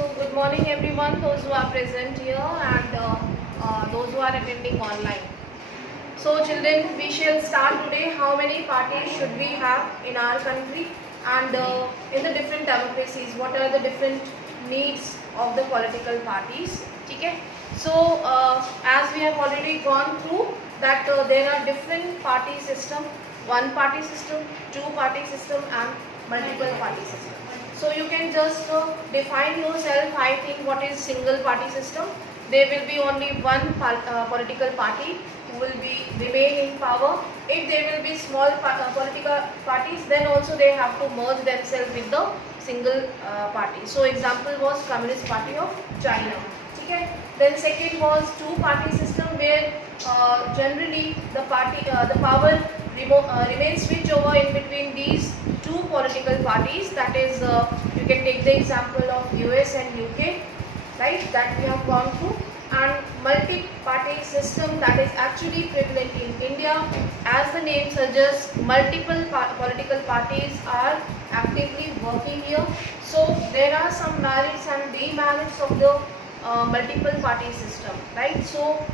So good morning everyone, those who are present here and those who are attending online. So children, we shall start today. How many parties should we have in our country and in the different democracies? What are the different needs of the political parties? Okay. So as we have already gone through that there are different party system, one party system, two party system and multiple party system. So you can just define yourself. I think what is single party system? There will be only one political party who will be remain in power. If there will be small political parties, then also they have to merge themselves with the single party. So example was Communist Party of China. Okay. Then second was two party system where generally the power remains switch over in between these two political parties. That is you can take the example of US and UK, right, that we have gone through. And multi-party system that is actually prevalent in India. As the name suggests, multiple political parties are actively working here. So there are some merits and demerits of the multiple party system, right? So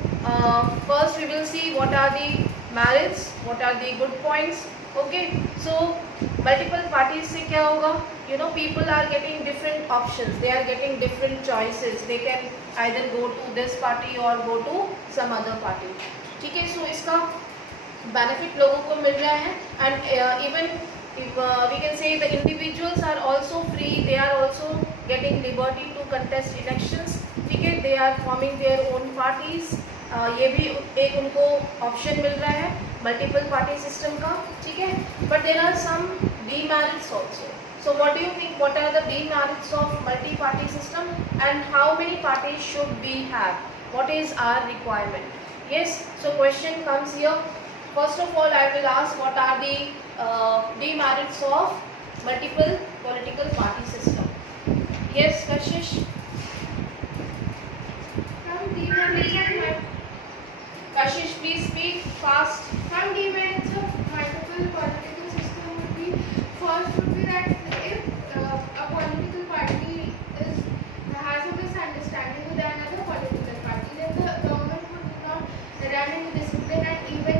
first we will see what are the merits, what are the good points. Okay, so multiple parties से क्या होगा? You know, people are getting different options, they are getting different choices. They can either go to this party or go to some other party. ठीक है, so इसका benefit लोगों को मिल रहा है. And even if we can say the individuals are also free, they are also getting liberty to contest elections. ठीक है, they are forming their own parties. ये भी एक उनको ऑप्शन मिल रहा है मल्टीपल पार्टी सिस्टम का. ठीक है, but there are some demerits also. So what do you think, what are the demerits of multi-party system and how many parties should we have? What is our requirement? Yes, so question comes here. First of all, I will ask what are the demerits of multiple political party system. Yes, Kashish. Kashish, please speak fast. Some demerits of multiple political system would be, first would be that if a political party has a misunderstanding with another political party, then the government would not run in discipline and even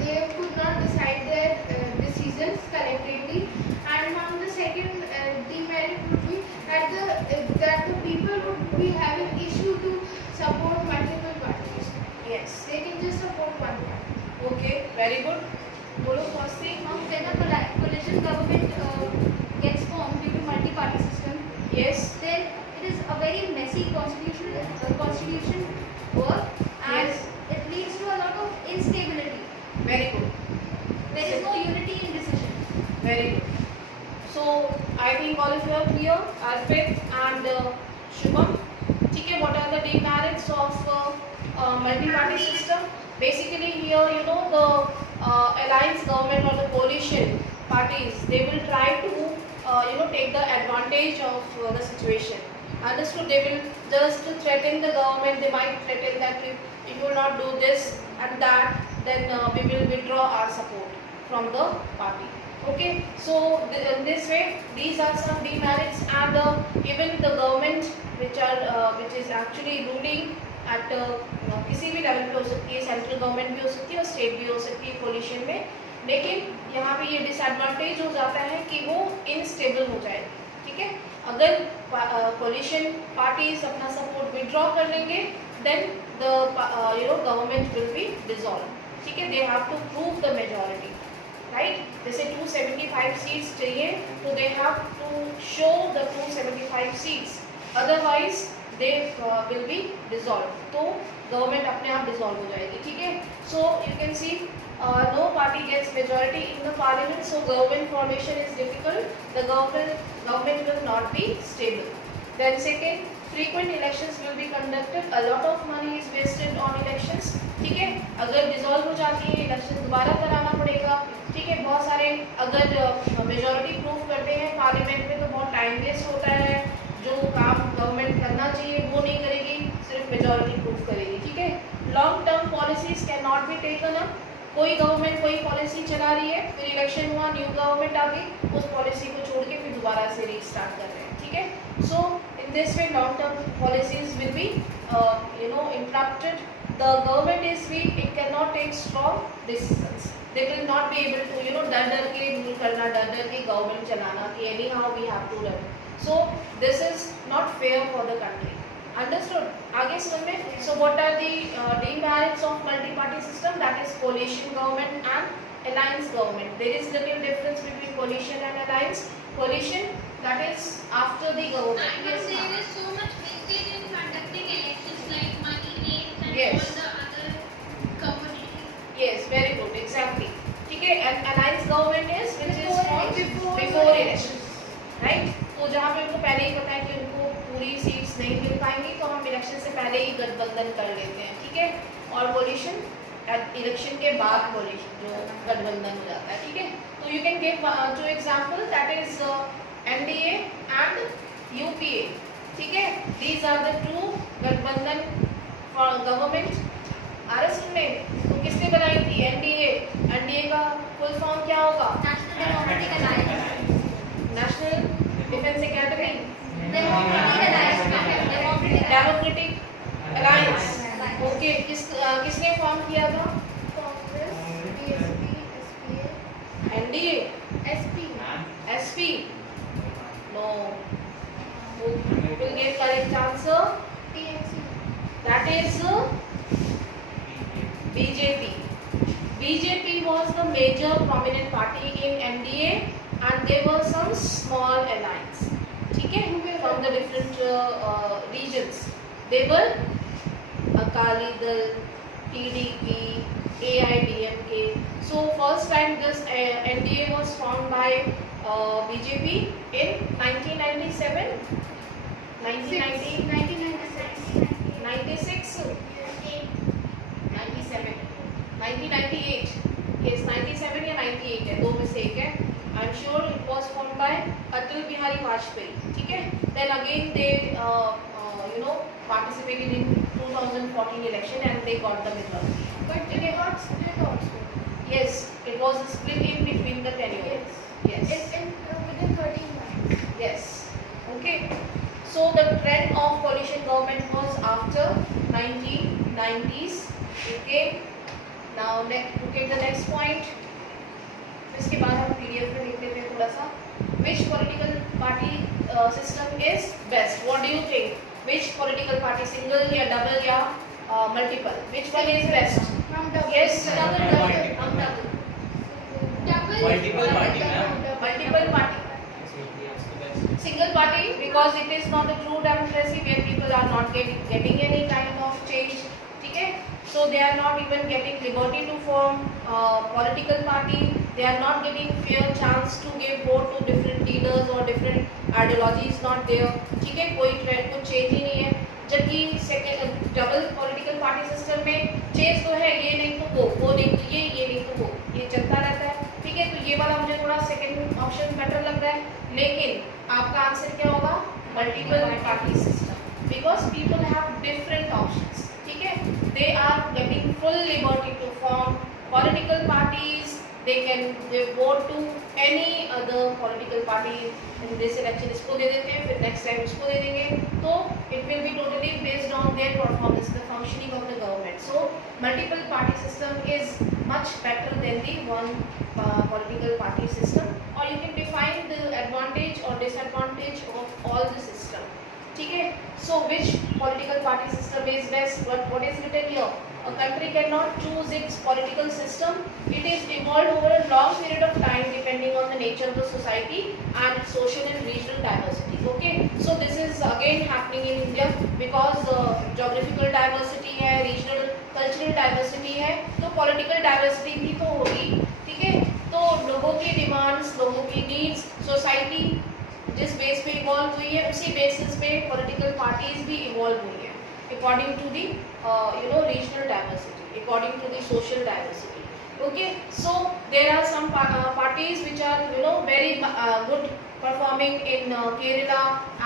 they could not decide their decisions collectively. And now the second demerit would be that the people would be having issue to support multiple parties. Yes. They can just support one party. Okay, very good. बोलो first thing. When a coalition government gets formed due to multi-party system, Yes. then it is a very messy constitution work, and Yes. it leads to a lot of instability. Very good. There is no unity in decision. Very good. So I think all of you are clear. Arpit and Shubham. ठीक है. What are the demerits of multi-party system? Basically here, you know, the alliance government or the coalition parties, they will try to take the advantage of the situation. Understood? They will just threaten the government. They might threaten that if you will not do this and that, then we will withdraw our support from the party. Okay, so in this way, these are some demerits. And even the government which is actually ruling at किसी भी level पे हो सकती है, central government भी हो सकती है और स्टेट भी हो सकती है कोलिशन में. लेकिन यहाँ पे ये डिसएडवांटेज हो जाता है कि वो इनस्टेबल हो जाए. ठीक है, अगर कोलिशन पार्टीज अपना सपोर्ट विड्रॉ कर लेंगे, then the government will be dissolve. ठीक है, they have to prove the majority, right. जैसे 275 सीट्स चाहिए, तो they have to show the 275 seats, otherwise they will be dissolve. तो गवर्नमेंट अपने आप डिसॉल्व हो जाएगी. ठीक है, so you can see no party gets majority in the parliament, so government formation is difficult. The government will not be stable. Then second, frequent elections will be conducted. A lot of money is wasted on elections. ठीक है, अगर dissolve हो जाती है, election दोबारा कराना पड़ेगा. ठीक है, बहुत सारे अगर मेजॉरिटी प्रूव करते हैं पार्लियामेंट में, तो बहुत टाइम वेस्ट होता है. जो काम गवर्नमेंट करना चाहिए वो नहीं करेगी, सिर्फ मेजॉरिटी प्रूव करेगी. ठीक है, long term policies can not be taken up. कोई गवर्नमेंट कोई पॉलिसी चला रही है, फिर इलेक्शन हुआ, न्यू गवर्नमेंट आ गई, उस पॉलिसी को छोड़ के फिर दोबारा से रीस्टार्ट कर रहे हैं. ठीक है, सो इन In this way, long-term policies will be, interrupted. The government is weak; it cannot take strong decisions. They will not be able to, डर के rule करना, डर के government चलाना कि anyhow we have to run. So this is not fair for the country. Understood? आगे समझ में? So what are the demerits of multi-party system? That is coalition government and alliance government. There is little difference between coalition and alliance. Coalition, that is after the government. And there is so much wastage in conducting elections, like money, names, and Yes. all the other commodities. Yes, very good, exactly. ठीक है, and alliance government is which is formed before elections, right? तो जहाँ पे उनको पहले ही पता है कि उनको पूरी सीट्स नहीं मिल पाएंगी, तो हम इलेक्शन से पहले ही गठबंधन कर लेते हैं, ठीक है? और कोलिशन इलेक्शन के बाद कोलिशन जो गठबंधन हो जाता है, ठीक है? तो you can give two example, that is NDA and UPA, ठीक है? दीज आर द टू गठबंधन फॉर गवर्नमेंट। आरएस में तो किसने बनाई थी? एनडीए। एनडीए का फुल फॉर्म क्या होगा? National democratic alliance, national defence academy, democratic alliance, democratic alliance. Okay, किसने फॉर्म किया था? Congress, BSP, SPA, NDA, SP, SP? No, will give correct answer. TMC, That is BJP. BJP was the major prominent party in NDA, and there were some small alliance. ठीक है? From the different regions. They were Akali Dal, TDP, AIDMK. So first time this NDA was formed by BJP in 1997. 1990, 1996, 96, 97, 1998. Yes, 97 या 98 है, दो में से एक है. I'm sure it was formed by Atal Bihari Vajpayee. ठीक है? Then again they participated in 2014 election and they got the majority. but they got split also. Yes, it was a split in between the tenure. Yes. Within 13 months. Yes. Okay. So the trend of coalition government was after 1990s. Okay. Now look at the next point. इसके बाद हम PDF में लिख लेते हैं थोड़ा सा. Which political party system is best? What do you think? Which political party, single या double या multiple? Which one is best? From double. Yes, Double. Multiple party, ma'am. multiple party. Single party, because it is not a true democracy where people are not getting any kind of change. ठीक है? So they are not even getting liberty to form political party. They are not getting fair chance to give vote to different leaders or different ideologies not there. ठीक है? कोई trend कुछ change ही नहीं है. जबकि second double political party system में change तो है, ये नहीं तो वो नहीं तो ये नहीं तो वो, ये चलता रहता है. ठीक है? तो ये वाला मुझे थोड़ा सेकेंड ऑप्शन बेटर लग रहा है. लेकिन आपका आंसर क्या होगा? Multiple party system, because people have different options. ठीक है? They are getting full liberty to form political parties. They can vote to any other political party in this election. इसको दे देते हैं, फिर next time इसको दे देंगे. तो it will be totally based on their performance, the functioning of the government. So multiple party system is much better than the one political party system. Or you can define the advantage or disadvantage of all the system. ठीक है? So which political party system is best? What is written here? A country cannot choose its political system. It is evolved over a long period of time depending on the nature of the society and social and regional diversity. Okay, so this is again happening in India because geographical diversity है, regional cultural diversity है, तो political diversity भी तो होगी. ठीक है? तो लोगों की demands, लोगों की needs, society जिस बेस पे इवॉल्व हुई है, उसी बेसिस पे political parties भी इवॉल्व हुई है according to the regional diversity, according to the social diversity. Okay, so there are some parties which are very good performing in Kerala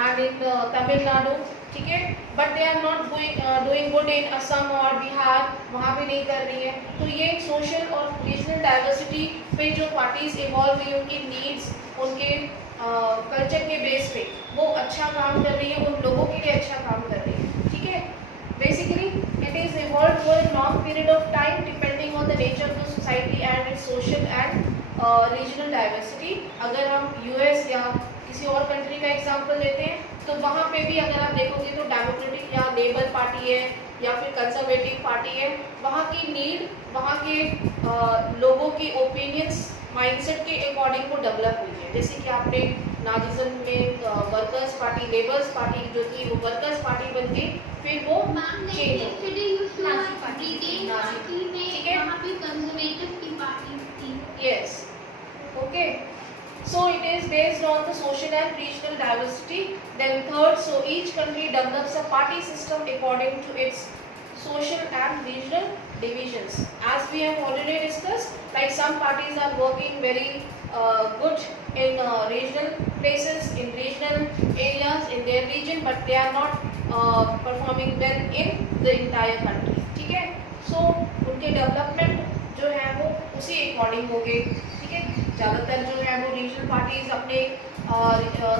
and in Tamil Nadu. ठीक है? But they are not doing good in Assam और बिहार, वहाँ पे नहीं कर रही है. तो ये social और regional diversity पे जो parties evolve हुई, उनकी needs, उनके कल्चर के बेस पे वो अच्छा काम कर रही है, उन लोगों के लिए अच्छा काम कर रही है, ठीक है। Basically it is evolve for a long period of time depending on the nature of the society and it's social and regional diversity. अगर हम यूएस या किसी और कंट्री का एग्जांपल लेते हैं तो वहाँ पे भी अगर आप देखोगे तो डेमोक्रेटिक या लेबर पार्टी है या फिर कंजर्वेटिव पार्टी है, वहाँ की नीड, वहाँ के लोगों की ओपिनियंस माइंडसेट के अकॉर्डिंग वो डेवलप हुई है। जैसे कि आपने नाजिज्म में वर्कर्स पार्टी, लेबर्स पार्टी जो थी वो वर्कर्स पार्टी बन गई, फिर वो मैम चेंज हो yesterday you saw Nazi party. Britain Nazi. Party में ठीक है। वहाँ पे कंजर्वेटिव की पार्टी थी। yes, okay, so it is based on the social and regional diversity. Then third, so each country develops a party system according to its social and regional divisions. As we have already discussed, like some parties are working very good in regional places, in regional areas in their region, but they are not performing well in the entire country. ठीक है, so उनके development जो है वो उसी according होंगे, ठीक है। ज़्यादातर जो है वो रीजनल पार्टीज अपने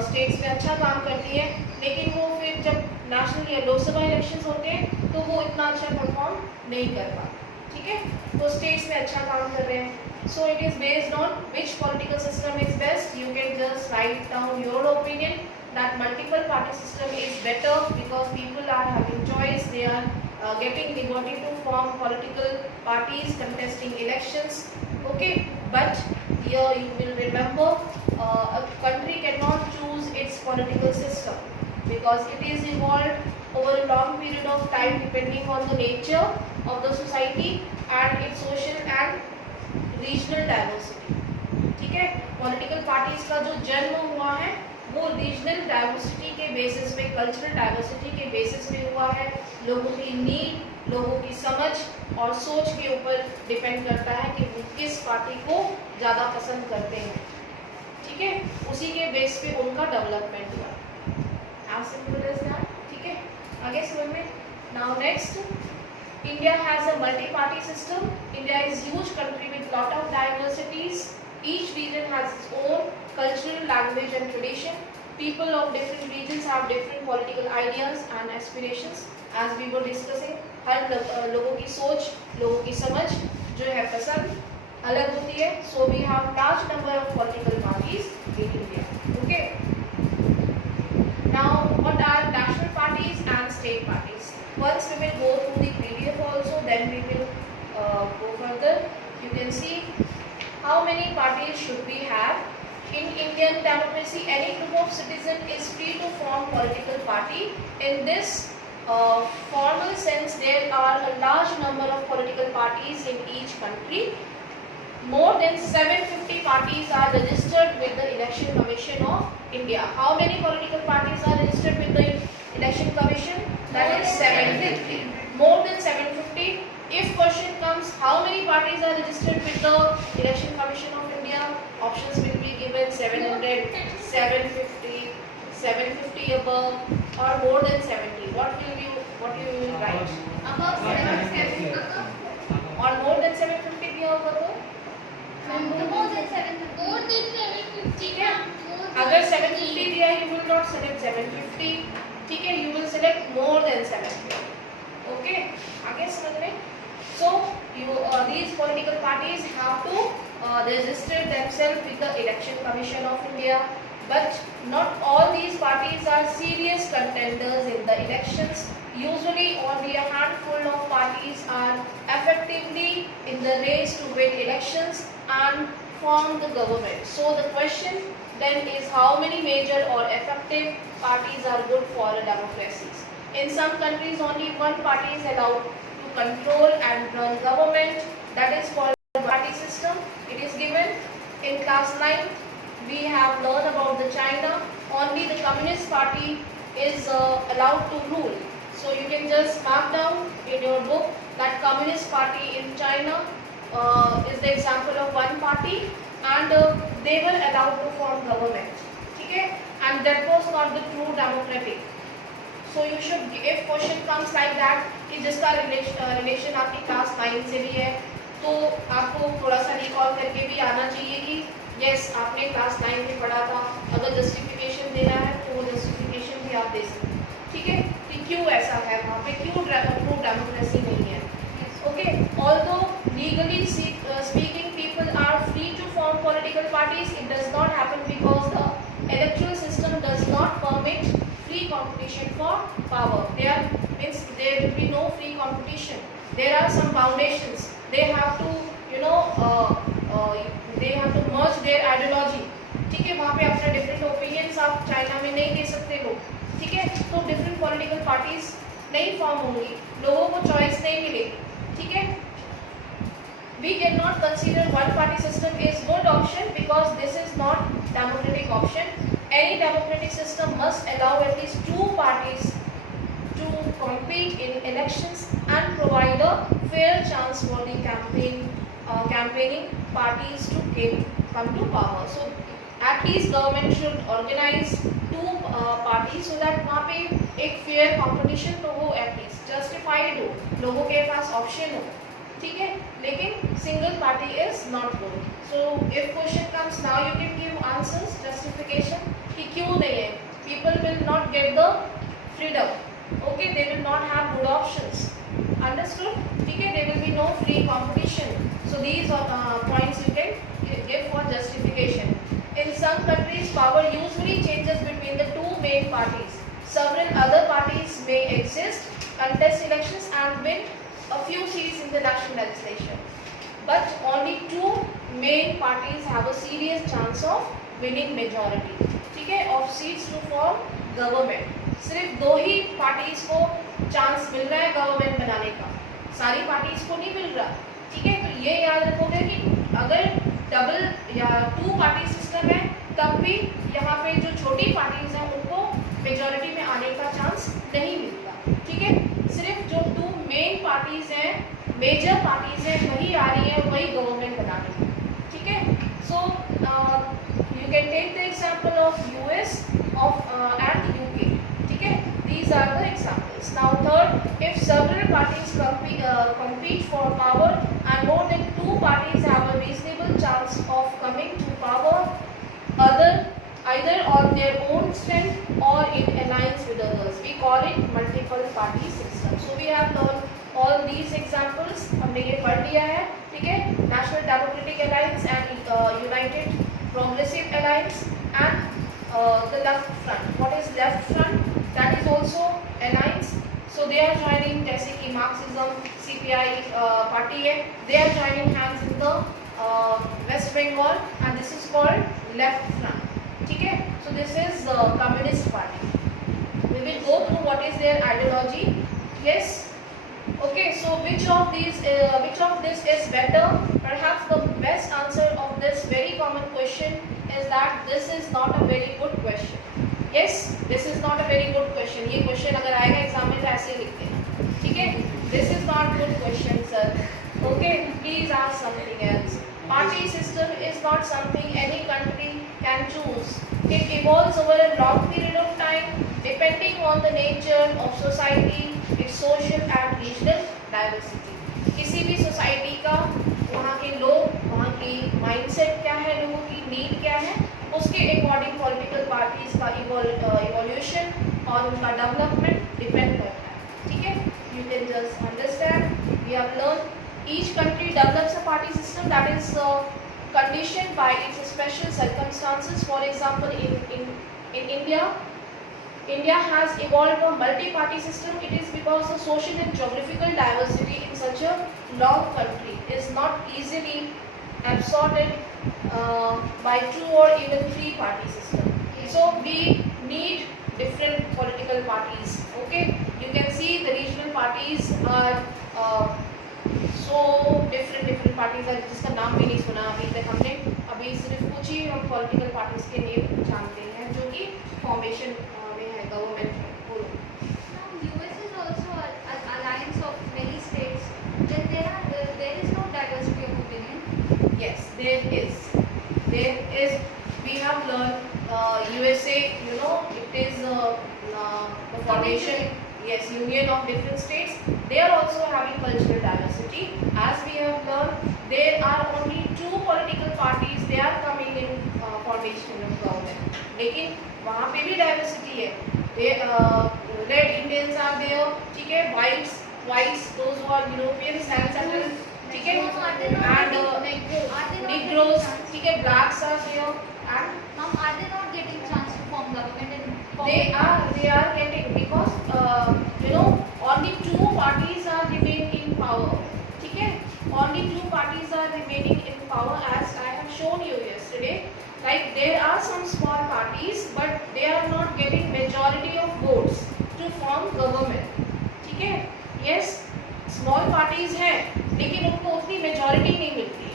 स्टेट्स में अच्छा काम करती है, लेकिन वो फिर जब नेशनल या लोकसभा इलेक्शंस होते हैं तो वो इतना अच्छा परफॉर्म नहीं कर पाते, ठीक है। वो स्टेट्स में अच्छा काम कर रहे हैं। So it is based on which political system is best. You can just write down your opinion that multiple party system is better because people are having choice, they are getting liberty to form political parties contesting elections, okay, but here you will remember a country cannot choose its political system because it is evolved over a long period of time depending on the nature of the society and its social and regional diversity, ठीक है। Political parties का जो जन्म हुआ है वो regional diversity के basis पे, कल्चरल डाइवर्सिटी के बेसिस पे हुआ है। लोगों की नीड, लोगों की समझ और सोच के ऊपर डिपेंड करता है कि वो किस पार्टी को ज़्यादा पसंद करते हैं, ठीक है। उसी के बेस पे उनका डेवलपमेंट हुआ। एज सिंपल एज दैट, ठीक है। आगे समझ में। Now next, India has a multi party system. India is huge country with lot of diversities. Each region has its own cultural, language and tradition. People of different regions have different political ideas and aspirations. As we were discussing, हर लोगों की सोच, लोगों की समझ जो है पसंद अलग होती है. So we have large number of political parties in India. Okay. Now, what are national parties and state parties? Once we will go through the PDF also, then we will go further. You can see how many parties should we have? In Indian democracy, any group of citizens is free to form political party. In this formal sense, there are a large number of political parties in each country. More than 750 parties are registered with the Election Commission of India. How many political parties are registered with the Election Commission? That is 750. More than 750. If question comes, how many parties are registered with the Election Commission of India? Options will be given: 700, 750, 750 above, or more than 70. What you will write? Above 750. Or more than 750 भी होगा तो? More than 750. More than 750. ठीक है। अगर 750 दिया, you will not select 750. ठीक है, you will select more than 750. Okay. आगे समझ में? So these political parties have to register themselves with the Election Commission of India, but not all these parties are serious contenders in the elections. Usually only a handful of parties are effectively in the race to win elections and form the government. So the question then is, how many major or effective parties are good for a democracy? In some countries only one party is allowed control and run government. That is called the party system. It is given in class 9. We have learned about the China. Only the Communist Party is allowed to rule. So you can just mark down in your book that Communist Party in China is the example of one party, and they were allowed to form government. Okay? And that was not the true democratic. So you should, if question comes like that, कि जिसका relation आपकी class 9 से भी है, तो आपको थोड़ा सा रिकॉल करके भी आना चाहिए कि यस आपने क्लास 9 में पढ़ा था। अगर जस्टिफिकेशन देना है तो वो पे क्यों ट्रू डेमोक्रेसी नहीं है? Okay, although legally speaking people are free to form political parties, it does not happen because the electoral system does not permit free competition for power. There will be no free competition. There are some foundations. They have to, they have to merge their ideology. ठीक है, वहाँ पे अपने different opinions आप China में नहीं दे सकते हो. ठीक है, तो डिफरेंट पॉलिटिकल पार्टीज नहीं फॉर्म होंगी, लोगों को चॉइस नहीं मिलेगी. ठीक है, we cannot consider one party system is good option because this is not democratic option. Any democratic system must allow at least two parties to compete in elections and provide a fair chance for the campaigning parties to come to power. So at least government should organize two parties so that वहाँ पे एक fair competition तो हो, at least justified हो, लोगों के पास option हो. ठीक है, लेकिन single party is not good. So if question comes now, you can give answers, justification कि क्यों नहीं है. People will not get the freedom. Okay, they will not have good options. Understood? ठीक है, there will be no free competition. So these are points you can give for justification. In some countries, power usually changes between the two main parties. Several other parties may exist, contest elections and win a few seats in the national legislature. But only two main parties have a serious chance of winning majority. ठीक है, of seats to form government. सिर्फ दो ही parties को chance मिल रहा है government बनाने का, सारी पार्टीज को नहीं मिल रहा. ठीक है, तो ये याद रखोगे कि अगर डबल या टू पार्टी सिस्टम है तब भी यहाँ पे जो छोटी पार्टीज हैं उनको मेजॉरिटी में आने का चांस नहीं मिलता. ठीक है, सिर्फ जो टू मेन पार्टीज हैं, मेजर पार्टीज हैं, वही आ रही हैं, वही गवर्नमेंट बना रही है. ठीक है, so you can take the example of US and UK. ठीक है, these are the examples. Now third, if several parties compete for power and more than two parties have a reasonable chance of coming to power, either on their own strength or in alliance with others, we call it multiple party system. So we have learned all these examples. हमने ये पढ़ लिया है. ठीक है, National Democratic Alliance and United Progressive Alliance and the left front. What is left front? That is also alliance. So they are joining, जैसे कि Marxism, CPI party है, they are joining hands in the West Bengal and this is called left front. ठीक है, so this is Communist Party. We will go through what is their ideology. Yes. Okay, so which of this is better? Perhaps the best answer of this very common question is that this is not a very good question. Yes, this is not a very good question. ये question अगर आएगा exam में तो ऐसे लिखते हैं. ठीक है, this is not good question, sir. Okay, please ask something else. Party system is not something any country can choose. It evolves over a long period of time, depending on the nature of society, its social and regional diversity. किसी भी society का, वहाँ के लोग, वहाँ की mindset क्या है, लोगों की नीड क्या है, उसके अकॉर्डिंग पॉलिटिकल पार्टीज का इवोल्यूशन और उनका डेवलपमेंट डिपेंड करता है. ठीक है, you can just understand. We have learn each country develops a party system that is conditioned by its special circumstances. For example, in India has evolved a multi-party system. It is because the social and geographical diversity in such a long country is not easily absorbed by two or even three party system. So we need different political parties. Okay, you can see the regional parties are so different parties है जिसका नाम भी नहीं सुना अभी तक हमने. अभी सिर्फ कुछ ही हम पॉलिटिकल पार्टीज के नेम जानते हैं जो कि फॉर्मेशन में है गवर्नमेंट में. US is also an alliance of many states. Then there is no diversity of opinion. Yes, there is. We have learned USA. You know, it is the formation. Yes, union of different states. They are also having cultural diversity. As we have learned, there are only two political parties. They are coming in formation of government. लेकिन वहाँ पे भी diversity है. Red Indians are there, ठीक है, whites, those who are Europeans and settled, ठीक है, and Negroes, ठीक है, blacks are there, and Ma'am, are they not getting chance to form government and they are getting, because only two parties are remaining in power, ठीक है, only two parties are remaining in power as I have shown you yesterday. Like there are some small parties but they are not getting majority of votes to form government, ठीक है, yes, small parties हैं लेकिन उनको उतनी majority नहीं मिलती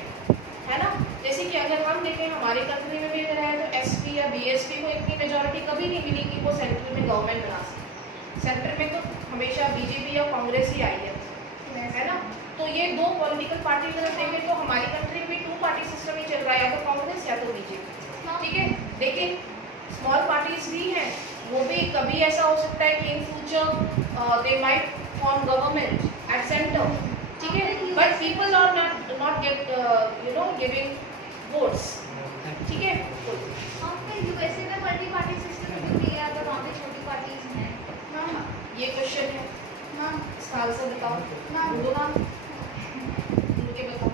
है ना। जैसे कि अगर हम देखें हमारे कंट्री में भी अगर है तो एसपी या बीएसपी को इतनी मेजॉरिटी कभी नहीं मिली कि वो सेंट्रल में गवर्नमेंट बना सके। सेंट्रल में तो हमेशा बीजेपी या कांग्रेस ही आई है ना। तो ये दो पॉलिटिकल पार्टी अगर देखें तो हमारी कंट्री में टू पार्टी सिस्टम ही चल रहा है, या तो कांग्रेस या तो बीजेपी, ठीक है। लेकिन स्मॉल पार्टीज भी हैं, वो भी कभी ऐसा हो सकता है कि in future they might form government at centre, ठीक है, but people are not get giving votes, ठीक है। हम फिर यूएसए में मल्टी पार्टी सिस्टम क्यों नहीं है अगर वहाँ पे छोटी पार्टीज हैं? Ma'am, ये क्वेश्चन है, ma'am, इसका आंसर बताओ, ma'am, मुझे बताओ।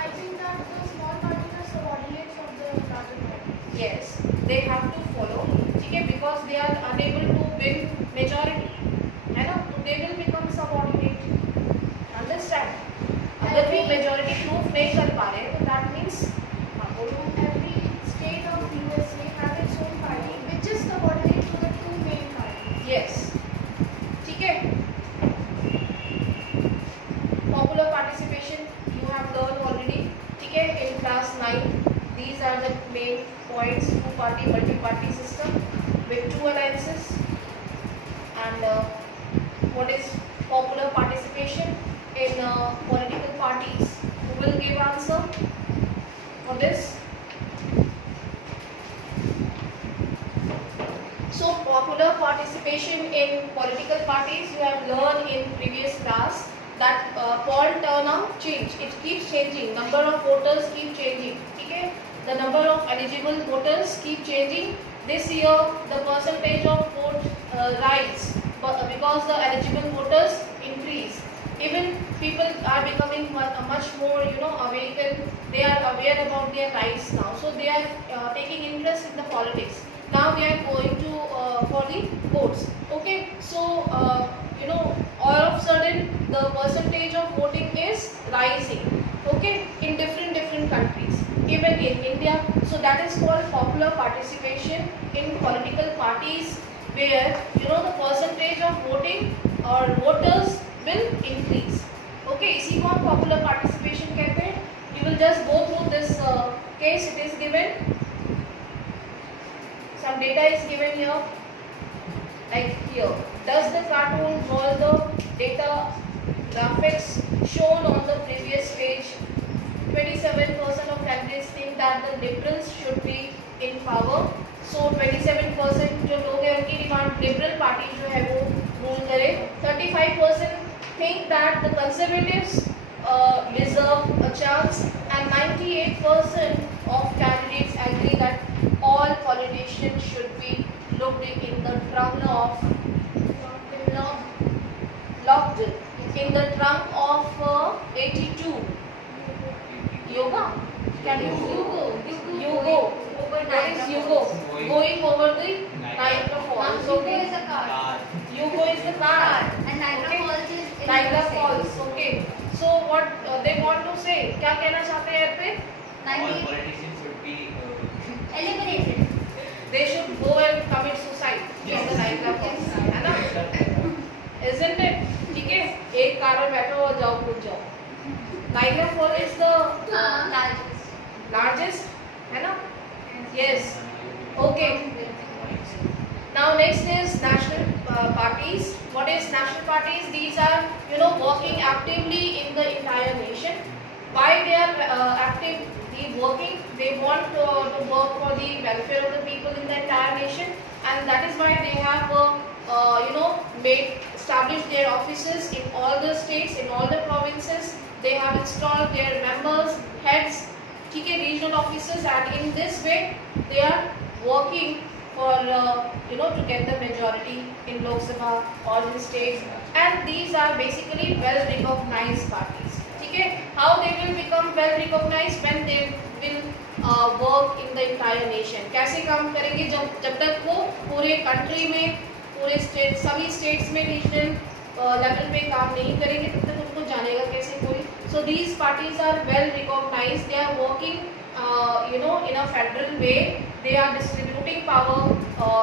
I think that the small parties are subordinates of the larger parties. Yes, they have to follow, ठीक है, because they are unable to win majority, है ना, तो they will become subordinate, understand? अगर भी majority proof नहीं कर पा रहे तो that means हाँ बोलो। Every state of USA have its own party, which is subordinate to the two main parties. Yes, ठीक है। Popular participation you have learned already, ठीक है, in class 9. These are the main points: two party, multi party system with two alliances, and what is popular participation in political parties. Who will give answer for this? So popular participation in political parties you have learned in previous class that poll turnout change, it keeps changing, number of voters keep changing, ठीक है, the number of eligible voters keep changing. This year the percentage of vote rise because the eligible voters increase. Even people are becoming much more awakened, they are aware about their rights now, so they are taking interest in the politics. Now we are going to for the votes, okay. So all of a sudden the percentage of voting is rising, okay, in different countries, even in India. So that is called popular participation in political parties, where the percentage of voting or voters will increase, okay. इसी को हम popular participation कहते हैं. You will just go through this case. It is given, some data is given here, like here. Does the cartoon draw the data graphics shown on the previous page? 27% of candidates think that the liberals should be in power. So 27% जो लोग हैं उनकी demand liberal party जो है वो rule करे. 35% think that the conservatives deserve a chance, and 98% of candidates agree that all politicians should be locked in the trunk of trunk of 82. Yoga? Can you Yugo? What is Yugo? Going over the Niagara Falls. Yugo Okay. is a car. Yugo is the car. And Niagara Okay. Falls is in Niagara USA. Falls. Okay. So what they want to say? क्या कहना चाहते हैं यहाँ पे? All politicians should be Eliminated. They should go and commit suicide in the Niagara Falls, है ना? Isn't it? ठीक है. एक कार में बैठो और जाओ कूद जाओ. Niagara Falls is the largest, है ना? Yes. Okay. Now next is national parties. What is national parties? These are working actively in the entire nation. Why they are actively working? They want to work for the welfare of the people in the entire nation, and that is why they have established their offices in all the states, in all the provinces. They have installed their members, heads, regional offices, and in this way they are working for to get the majority in Lok Sabha or in states, and these are basically well recognized parties. ठीक है, how they will become well recognized when they will work in the entire nation. कैसे काम करेंगे? जब तक वो पूरे country में, पूरे स्टेट, सभी स्टेट्स में रीजनल लेवल पे काम नहीं करेंगे तब तक उनको जानेगा कैसे कोई. So these parties are well recognized. They are working in a federal way. They are distributing power,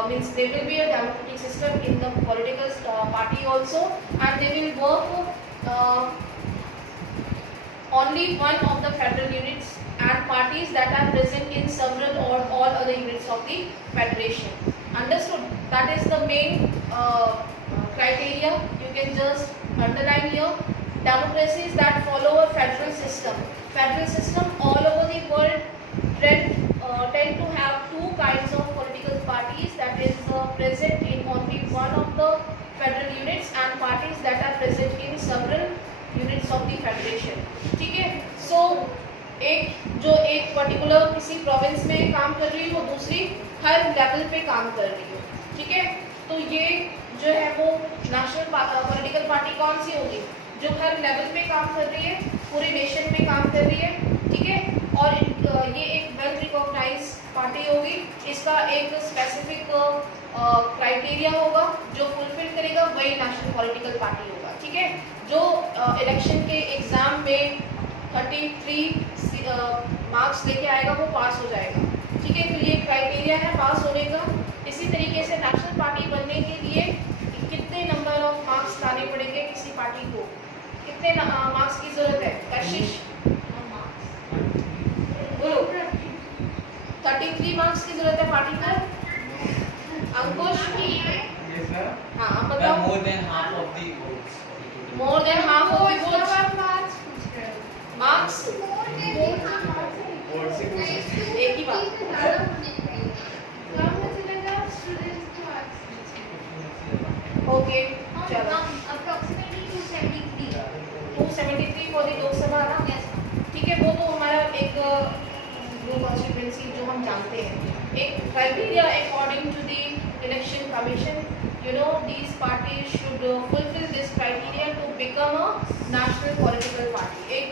means there will be a democratic system in the political party also, and they will work only one of the federal units and parties that are present in several or all other units of the federation. Understood? That is the main criteria. You can just underline here. Democracies that follow a federal system. Federal system all over the world tend to have two kinds of political parties that is present in only one of the federal units and parties that are present in several units of the federation. ठीक है? So एक particular किसी province में काम कर रही है, वो दूसरी हर लेवल पे काम कर रही है. ठीक है, तो ये जो है वो नेशनल पॉलिटिकल पार्टी कौन सी होगी? जो हर लेवल पे काम कर रही है, पूरे नेशन में काम कर रही है. ठीक है, और ये एक वेल रिकॉग्नाइज पार्टी होगी. इसका एक स्पेसिफिक क्राइटेरिया होगा, जो फुलफिल करेगा वही नेशनल पॉलिटिकल पार्टी होगा. ठीक है, जो इलेक्शन के एग्जाम में 33 मार्क्स लेके आएगा वो पास हो जाएगा. ठीक है, तो ये क्राइटेरिया है पास होने का. इसी तरीके से नेशनल पार्टी बनने के लिए कितने नंबर ऑफ मार्क्स लाने पड़ेंगे किसी पार्टी को? कितने मार्क्स की जरूरत है? कशिश बोलो. 33 मार्क्स की जरूरत है पार्टी को. अंकुश? हाँ बताओ. More than half of the votes. More than half of the votes. Marks एक ही बात. ओके, चलो. approximately 273. 273 फॉर द लोकसभा ना. ठीक है, वो तो हमारा एक कॉन्स्टिट्यूएंसी जो हम जानते हैं. एक criteria according to the election commission, these parties should fulfill this criteria to become a national political party. एक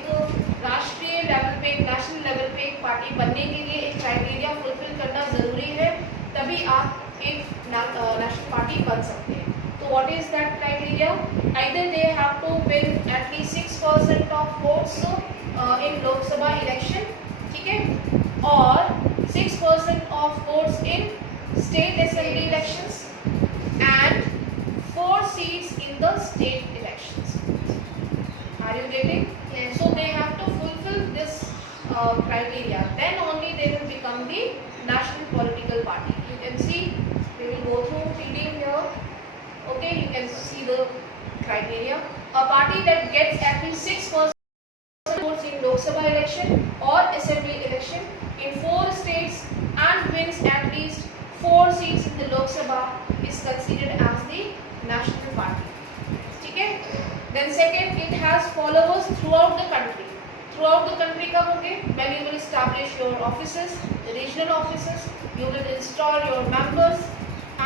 राष्ट्रीय लेवल पे, नेशनल लेवल पे एक पार्टी बनने के लिए एक क्राइटेरिया फुलफिल करना जरूरी है, तभी आप एक नेशनल पार्टी बन सकते हैं. तो what is that criteria? Either they have to win at least 6% of votes in Lok Sabha election, ठीक है, और 6% of votes in state assembly elections and 4 seats in the state elections. Are you getting? Yes. So they have to fulfill this criteria. Then only they will become the national political party. You can see, we will go through reading here. Okay, you can see the criteria. A party that gets at least 6% votes in Lok Sabha election or assembly election in 4 states and wins at least 4 seats in the Lok Sabha is considered as the national party. ठीक है? Then second, it has followers throughout the country. Throughout the country कब होंगे? When you will establish your offices, regional offices, you will install your members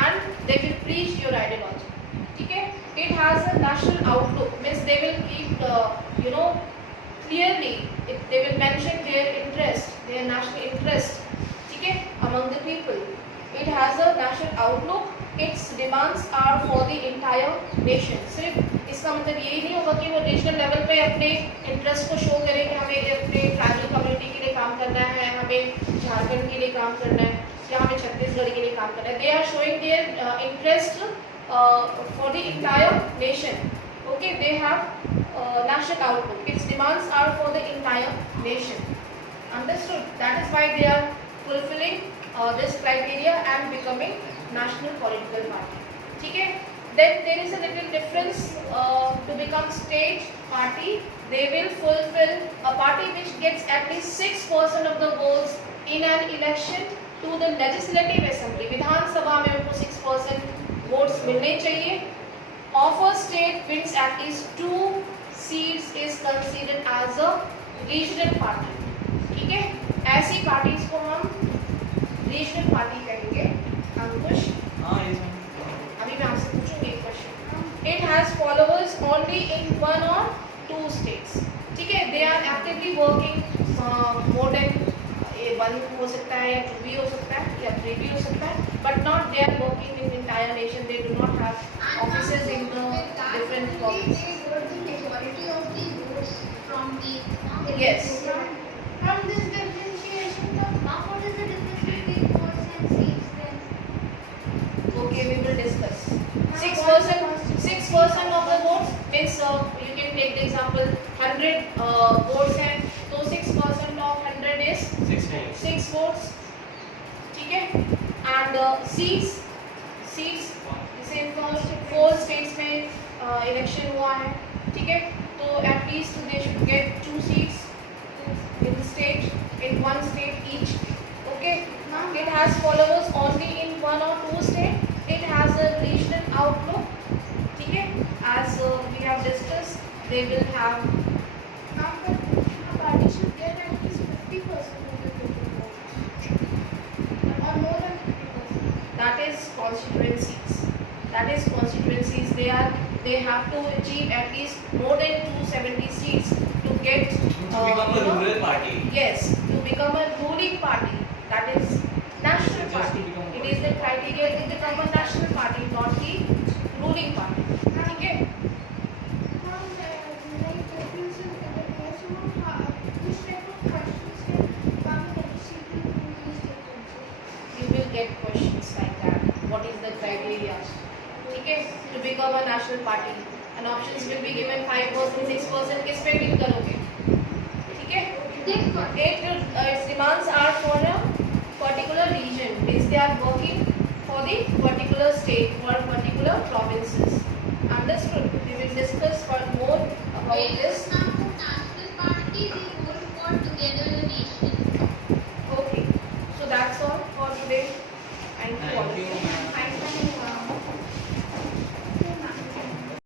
and they will preach your ideology. ठीक है? It has a national outlook, means they will keep clearly they will mention their interest, their national interest, ठीक है, among the people. It has a national outlook. Its demands are for the entire nation. सिर्फ इसका मतलब यही नहीं होगा कि वो रीजनल लेवल पे अपने इंटरेस्ट को शो करे कि हमें अपने ट्राइबल कम्युनिटी के लिए काम करना है, हमें झारखंड के लिए काम करना है, या हमें छत्तीसगढ़ के लिए काम करना है. They are showing their interest for the entire nation. Okay, they have national outlook. Its demands are for the entire nation. Understood? That is why they are fulfilling this criteria and becoming national political party. ठीक है? Then there is a little difference to become state party. They will fulfill a party which gets at least 6% of the votes in an election to the legislative assembly. Vidhan Sabha में उनको 6% votes मिलने चाहिए. Of a state wins at least 2 seats is considered as a regional party. ठीक है? ऐसी parties को हम regional party कहेंगे. अंकुश हाँ ये अभी मैं आपसे पूछूंगी एक question. It has followers only in 1 or 2 states. ठीक है, they are actively working more than ये 1 हो सकता है या 2 भी हो सकता है या 3 भी हो सकता है, but not they are working in entire nation. They do not have offices in the different provinces. They got the majority of the votes from the Yes. From this differentiation, Ma'am, what is the difference between votes and seats then? Okay, we will discuss. 6% of the votes means you can take the example 100 votes हैं तो 6% of 100 is 6 votes. 6 votes. ठीक है, and seats जैसे 4 states में election हुआ है, ठीक है, तो at least they should get 2 seats in the state, in 1 state each. Okay, it has followers only in 1 or 2 states. It has a regional outlook. ठीक है, as we have discussed, they will have now a party should get at least 50% of the total votes, or more than 50%. that is constituencies. They have to achieve at least more than 270 seats to get To become a rural party. yes, to become a ruling party. That is national Just to party. become a It is the criteria to become a national party, not the ruling party. ठीक है, Now, like differences in the case of which type of questions can come in MCQ through these differences. you will get questions like that. What is the criteria? ठीक है, to become a national party. And options will be given 5%, 6%. किस पे click करोगे? ठीक है, its demands are for a particular region. Means they are working for the particular state or particular provinces. Understood? We will discuss for more about this